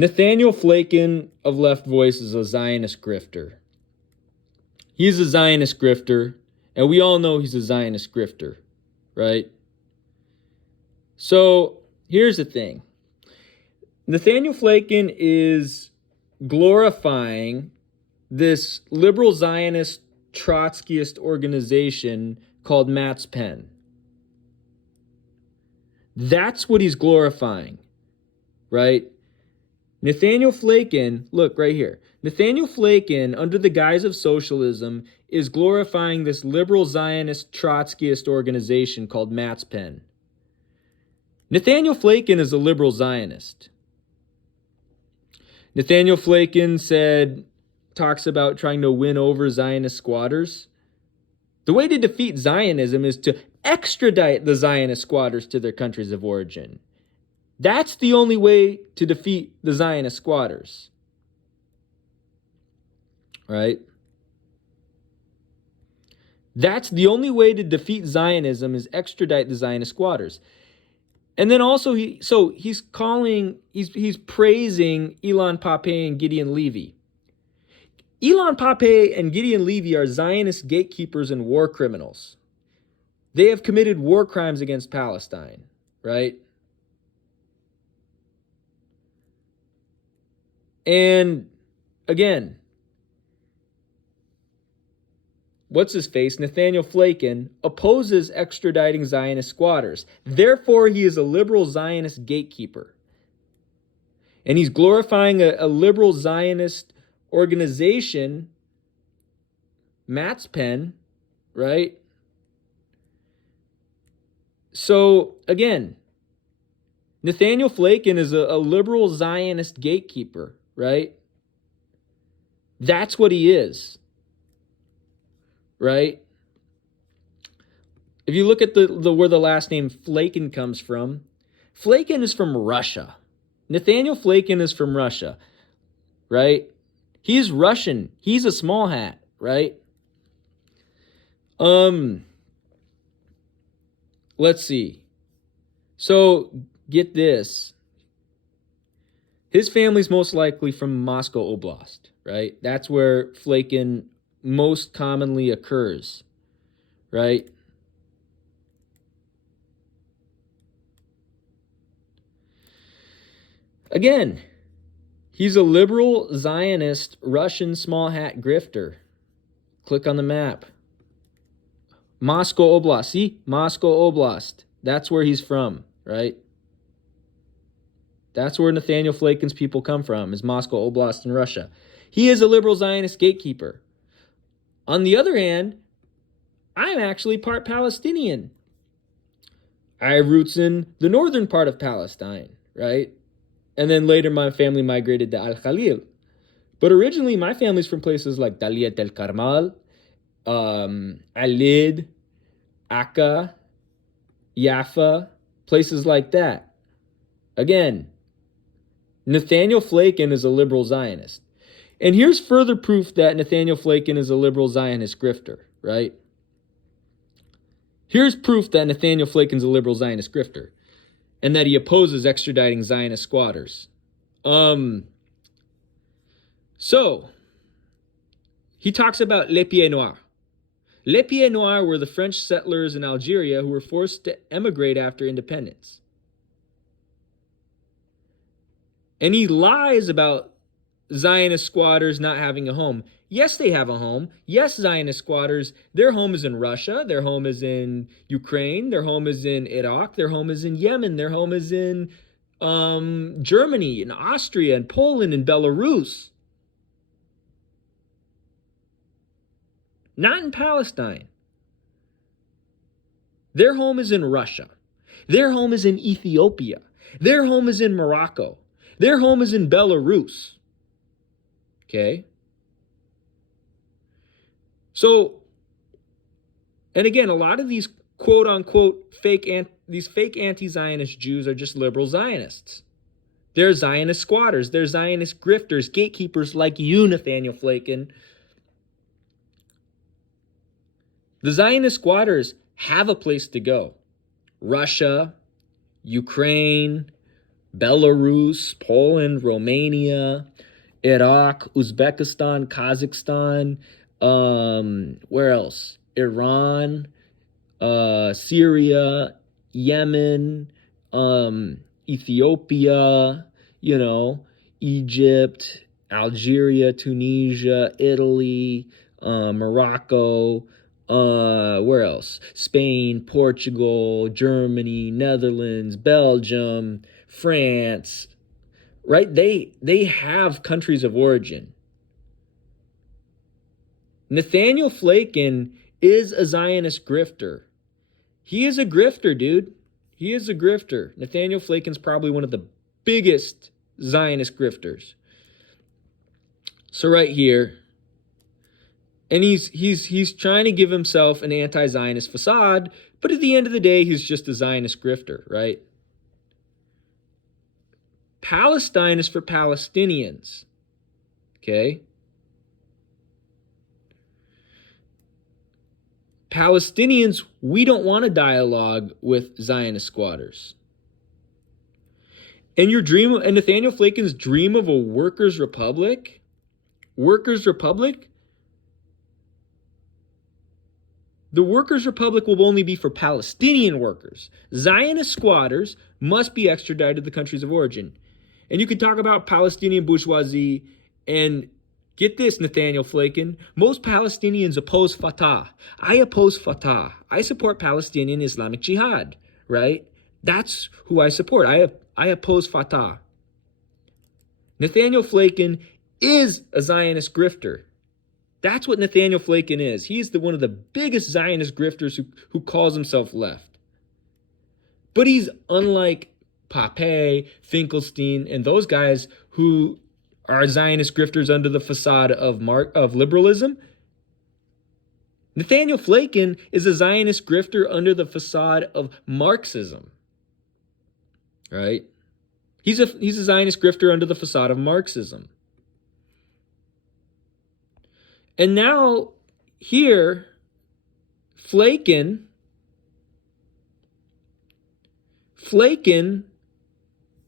Nathaniel Flakin of Left Voice is a Zionist grifter. He's a Zionist grifter, and we all know he's a Zionist grifter, right? So here's the thing. Nathaniel Flakin is glorifying this liberal Zionist Trotskyist organization called Matt's Pen. That's what he's glorifying, right? Nathaniel Flakin, look right here. Nathaniel Flakin, under the guise of socialism, is glorifying this liberal Zionist Trotskyist organization called Matt's Pen. Nathaniel Flakin is a liberal Zionist. Nathaniel Flakin talks about trying to win over Zionist squatters. The way to defeat Zionism is to extradite the Zionist squatters to their countries of origin. That's the only way to defeat the Zionist squatters. Right? That's the only way to defeat Zionism is extradite the Zionist squatters. And then also he's praising Ilan Pappé and Gideon Levy. Ilan Pappé and Gideon Levy are Zionist gatekeepers and war criminals. They have committed war crimes against Palestine, right? And again, what's his face? Nathaniel Flakin opposes extraditing Zionist squatters. Therefore, he is a liberal Zionist gatekeeper. And he's glorifying a liberal Zionist organization, Matt's Pen, right? So, again, Nathaniel Flakin is a liberal Zionist gatekeeper, right? That's what he is, right? If you look at where the last name Flakin comes from, Flakin is from Russia. Nathaniel Flakin is from Russia, right? He's Russian. He's a small hat, right? Let's see. So, get this. His family's most likely from Moscow Oblast, right? That's where Flakin most commonly occurs, right? Again, he's a liberal Zionist Russian small hat grifter. Click on the map. Moscow Oblast. See? Moscow Oblast. That's where he's from, right? That's where Nathaniel Flakin's people come from, is Moscow Oblast in Russia. He is a liberal Zionist gatekeeper. On the other hand, I'm actually part Palestinian. I have roots in the northern part of Palestine, right? And then later my family migrated to Al-Khalil. But originally my family's from places like Daliyat el-Karmal, Alid, Akka, Jaffa, places like that. Again, Nathaniel Flakin is a liberal Zionist. And here's further proof that Nathaniel Flakin is a liberal Zionist grifter, right? Here's proof that Nathaniel Flakin's a liberal Zionist grifter and that he opposes extraditing Zionist squatters. So, he talks about les pieds noirs. Les pieds noirs were the French settlers in Algeria who were forced to emigrate after independence. And he lies about Zionist squatters not having a home. Yes, they have a home. Yes, Zionist squatters, their home is in Russia. Their home is in Ukraine. Their home is in Iraq. Their home is in Yemen. Their home is in Germany and Austria and Poland and Belarus. Not in Palestine. Their home is in Russia. Their home is in Ethiopia. Their home is in Morocco. Their home is in Belarus. Okay? So, and again, a lot of these quote-unquote fake anti-Zionist Jews are just liberal Zionists. They're Zionist squatters. They're Zionist grifters, gatekeepers like you, Nathaniel Flakin. The Zionist squatters have a place to go. Russia, Ukraine, Belarus, Poland, Romania, Iraq, Uzbekistan, Kazakhstan, where else? Iran, Syria, Yemen, Ethiopia, you know, Egypt, Algeria, Tunisia, Italy, Morocco, where else? Spain, Portugal, Germany, Netherlands, Belgium, France, right? They have countries of origin. Nathaniel Flakin is a Zionist grifter. He is a grifter, dude. He is a grifter. Nathaniel Flakin's probably one of the biggest Zionist grifters. So right here, and he's trying to give himself an anti-Zionist facade, but at the end of the day, he's just a Zionist grifter, right? Palestine is for Palestinians, okay? Palestinians, we don't want a dialogue with Zionist squatters. And and Nathaniel Flakin's dream of a workers' republic, the workers' republic will only be for Palestinian workers. Zionist squatters must be extradited to the countries of origin. And you can talk about Palestinian bourgeoisie and get this, Nathaniel Flakin. Most Palestinians oppose Fatah. I oppose Fatah. I support Palestinian Islamic Jihad, right? That's who I support. I oppose Fatah. Nathaniel Flakin is a Zionist grifter. That's what Nathaniel Flakin is. He's one of the biggest Zionist grifters who calls himself left. But he's unlike Pape, Finkelstein, and those guys who are Zionist grifters under the facade of liberalism. Nathaniel Flakin is a Zionist grifter under the facade of Marxism, right? He's a Zionist grifter under the facade of Marxism. And now here, Flakin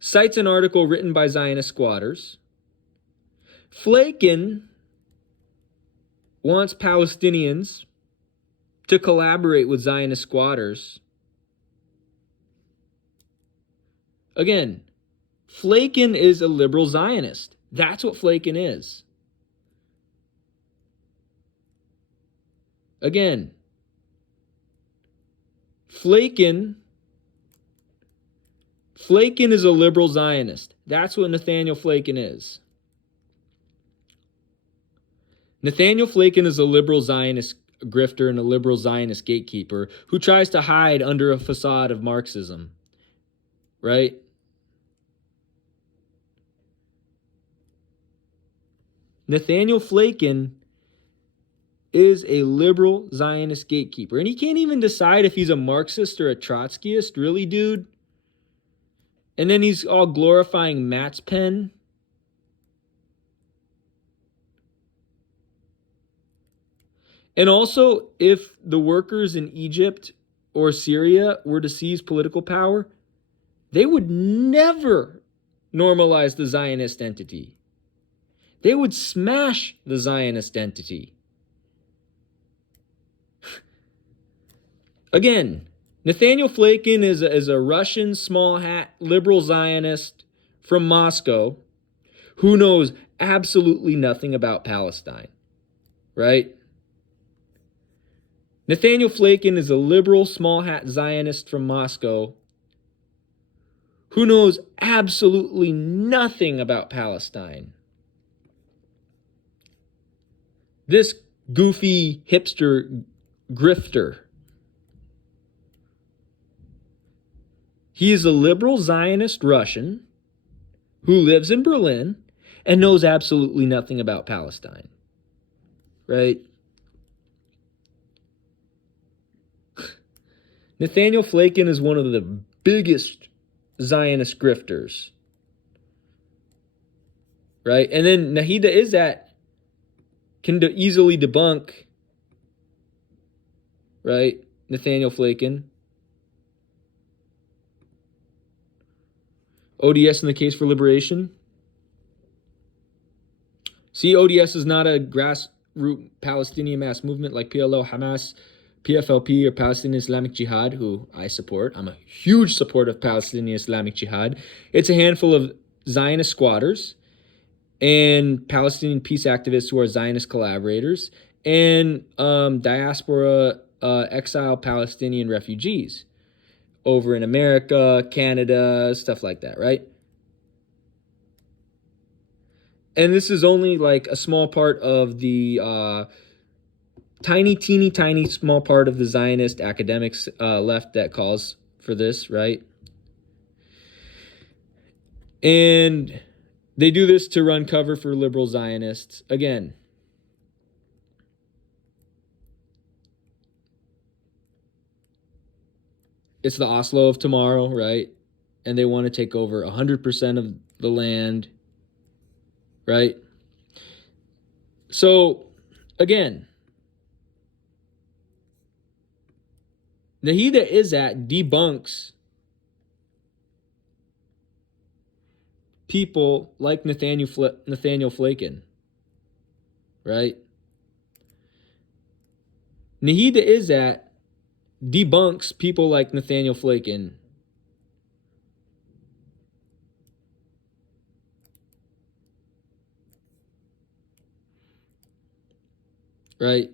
cites an article written by Zionist squatters. Flakin wants Palestinians to collaborate with Zionist squatters. Again, Flakin is a liberal Zionist. That's what Flakin is. Again, Flakin is a liberal Zionist. That's what Nathaniel Flakin is. Nathaniel Flakin is a liberal Zionist grifter and a liberal Zionist gatekeeper who tries to hide under a facade of Marxism, right? Nathaniel Flakin is a liberal Zionist gatekeeper, and he can't even decide if he's a Marxist or a Trotskyist, really, dude? And then he's all glorifying Matt's pen. And also, if the workers in Egypt or Syria were to seize political power, they would never normalize the Zionist entity. They would smash the Zionist entity. Again, Nathaniel Flakin is a Russian small hat liberal Zionist from Moscow who knows absolutely nothing about Palestine, right? Nathaniel Flakin is a liberal small hat Zionist from Moscow who knows absolutely nothing about Palestine. This goofy hipster grifter, he is a liberal Zionist Russian who lives in Berlin and knows absolutely nothing about Palestine, right? Nathaniel Flakin is one of the biggest Zionist grifters, right? And then Nahida Izzat can easily debunk, right, Nathaniel Flakin. ODS in the case for liberation. See, ODS is not a grassroots Palestinian mass movement like PLO, Hamas, PFLP, or Palestinian Islamic Jihad, who I support. I'm a huge supporter of Palestinian Islamic Jihad. It's a handful of Zionist squatters and Palestinian peace activists who are Zionist collaborators and diaspora exile Palestinian refugees over in America, Canada, stuff like that, right? And this is only like a small part of the teeny tiny small part of the Zionist academics left that calls for this, right? And they do this to run cover for liberal Zionists. Again, it's the Oslo of tomorrow, right? And they want to take over 100% of the land, right? So, again, Nahida Izzat debunks people like Nathaniel Flakin, right? Nahida Izzat debunks people like Nathaniel Flakin. Right?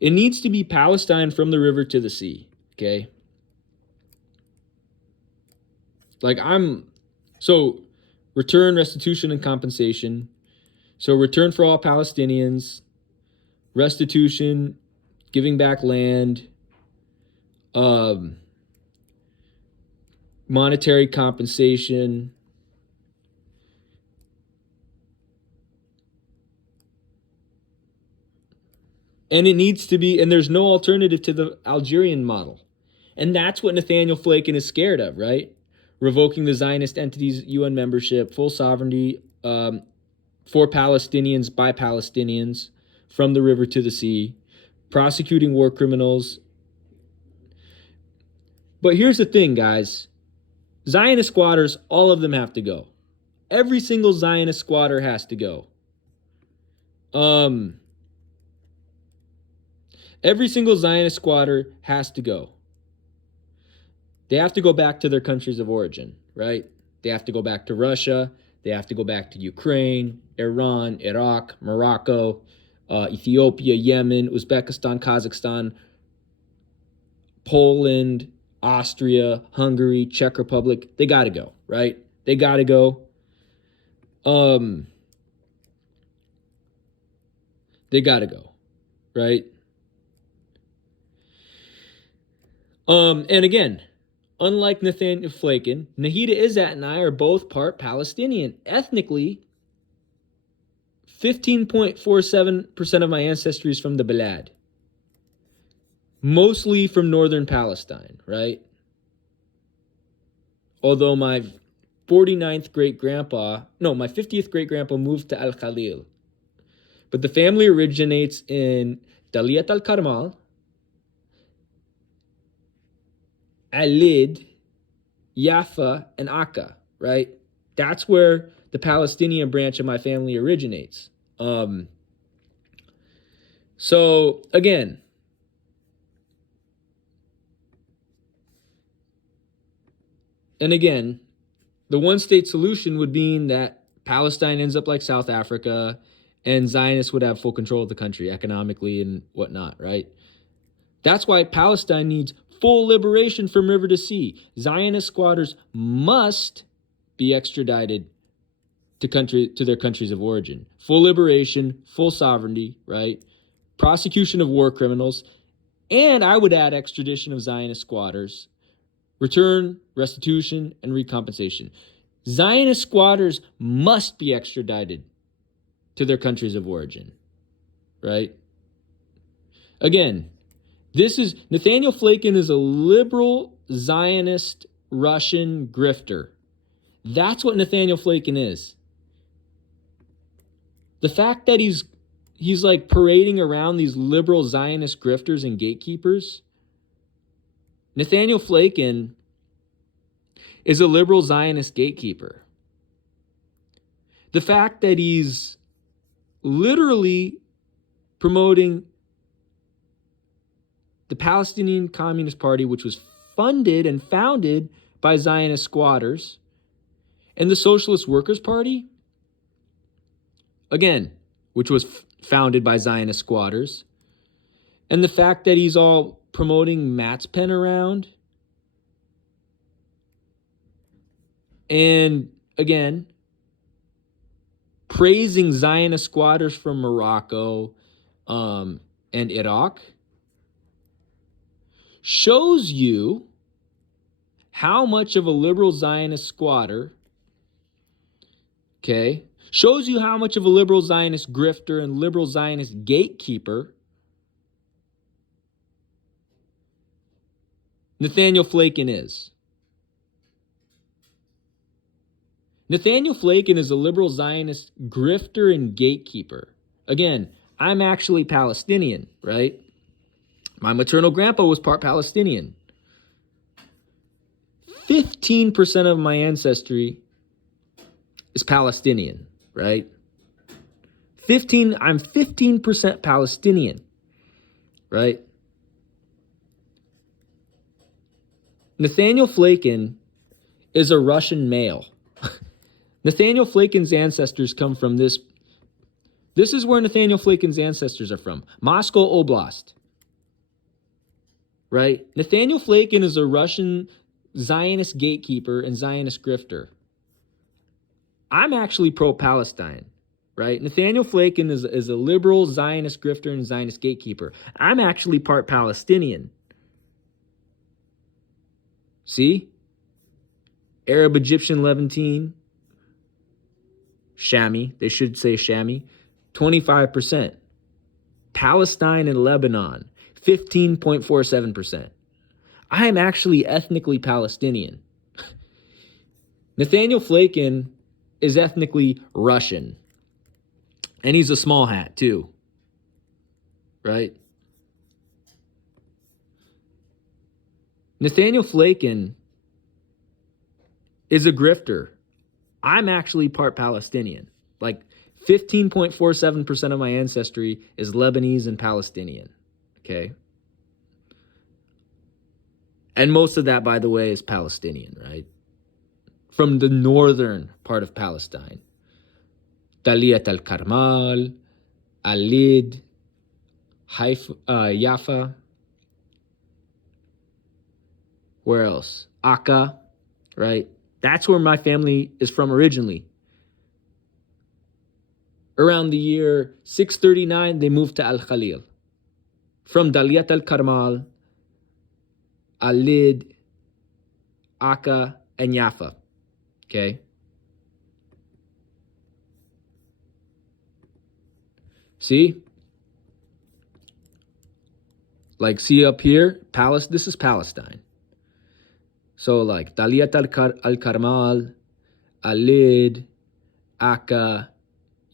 It needs to be Palestine from the river to the sea, okay? So return, restitution, and compensation. So return for all Palestinians, restitution, giving back land, monetary compensation, and it needs to be, and there's no alternative to the Algerian model. And that's what Nathaniel Flakin is scared of, right? Revoking the Zionist entity's UN membership, full sovereignty for Palestinians by Palestinians from the river to the sea, prosecuting war criminals. But here's the thing, guys. Zionist squatters, all of them have to go. Every single Zionist squatter has to go. Every single Zionist squatter has to go. They have to go back to their countries of origin, right? They have to go back to Russia. They have to go back to Ukraine, Iran, Iraq, Morocco, Ethiopia, Yemen, Uzbekistan, Kazakhstan, Poland, Austria, Hungary, Czech Republic. They got to go, right? They got to go. They got to go, right? And again, unlike Nathaniel Flakin, Nahida Izzat and I are both part Palestinian. Ethnically, 15.47% of my ancestry is from the Balad. Mostly from northern Palestine, right? Although my 50th great-grandpa moved to Al-Khalil. But the family originates in Daliyat al-Karmal, Alid, Yafa, and Akka, right? That's where the Palestinian branch of my family originates. So, again, the one-state solution would mean that Palestine ends up like South Africa and Zionists would have full control of the country economically and whatnot, right? That's why Palestine needs full liberation from river to sea. Zionist squatters must be extradited to their countries of origin. Full liberation, full sovereignty, right? Prosecution of war criminals, and I would add extradition of Zionist squatters, return, restitution, and recompensation. Zionist squatters must be extradited to their countries of origin, right? Again, Nathaniel Flakin is a liberal Zionist Russian grifter. That's what Nathaniel Flakin is. The fact that he's like parading around these liberal Zionist grifters and gatekeepers. Nathaniel Flakin is a liberal Zionist gatekeeper. The fact that he's literally promoting the Palestinian Communist Party, which was funded and founded by Zionist squatters, and the Socialist Workers' Party, again, which was founded by Zionist squatters, and the fact that he's all promoting Matt's pen around, and again, praising Zionist squatters from Morocco and Iraq, shows you how much of a liberal Zionist squatter, okay, shows you how much of a liberal Zionist grifter and liberal Zionist gatekeeper Nathaniel Flakin is. Nathaniel Flakin is a liberal Zionist grifter and gatekeeper. Again, I'm actually Palestinian, right? My maternal grandpa was part Palestinian. 15% of my ancestry is Palestinian, right? I'm 15% Palestinian, right? Nathaniel Flakin is a Russian male. Nathaniel Flakin's ancestors come from this. This is where Nathaniel Flakin's ancestors are from. Moscow Oblast. Right? Nathaniel Flakin is a Russian Zionist gatekeeper and Zionist grifter. I'm actually pro-Palestine. Right? Nathaniel Flakin is a liberal Zionist grifter and Zionist gatekeeper. I'm actually part Palestinian. See? Arab, Egyptian, Levantine. Shami. They should say Shami. 25%. Palestine and Lebanon. 15.47%. I am actually ethnically Palestinian. Nathaniel Flakin is ethnically Russian. And he's a small hat, too. Right? Nathaniel Flakin is a grifter. I'm actually part Palestinian. Like 15.47% of my ancestry is Lebanese and Palestinian. Okay? And most of that, by the way, is Palestinian, right? From the northern part of Palestine. Taliyat al-Karmal, Alid, Jaffa. Where else? Akka, right? That's where my family is from originally. Around the year 639, they moved to Al-Khalil. From Daliyat al-Karmal, Alid, Akka, and Jaffa. Okay? See? Like, see up here? This is Palestine. So, like, Daliyat al-Karmal, Alid, Akka,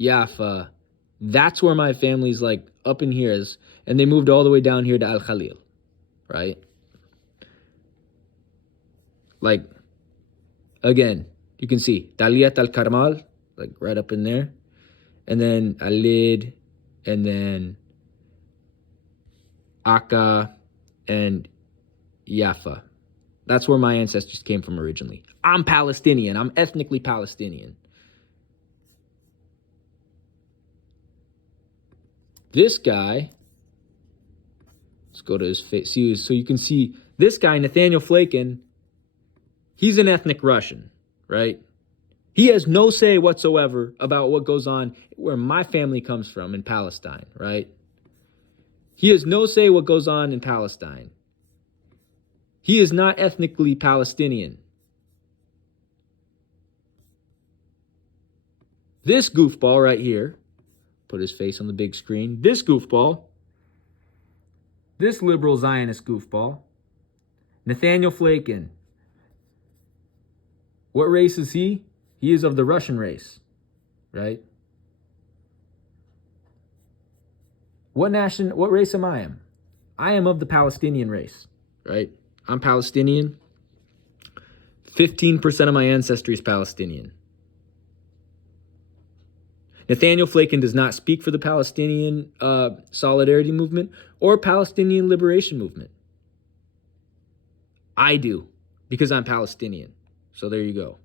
Jaffa. That's where my family's, like, up in here is. And they moved all the way down here to Al-Khalil. Right? Like, again, you can see Daliyat al-Karmal, like, right up in there. And then Alid, and then Akka, and Jaffa. That's where my ancestors came from originally. I'm Palestinian. I'm ethnically Palestinian. This guy, let's go to his face. See, so you can see this guy, Nathaniel Flakin, he's an ethnic Russian, right? He has no say whatsoever about what goes on where my family comes from in Palestine, right? He has no say what goes on in Palestine. He is not ethnically Palestinian. This goofball right here, put his face on the big screen. This goofball, this liberal Zionist goofball, Nathaniel Flakin. What race is he? He is of the Russian race, right? What race am I? I am of the Palestinian race, right? I'm Palestinian. 15% of my ancestry is Palestinian. Nathaniel Flakin does not speak for the Palestinian solidarity movement or Palestinian liberation movement. I do, because I'm Palestinian. So there you go.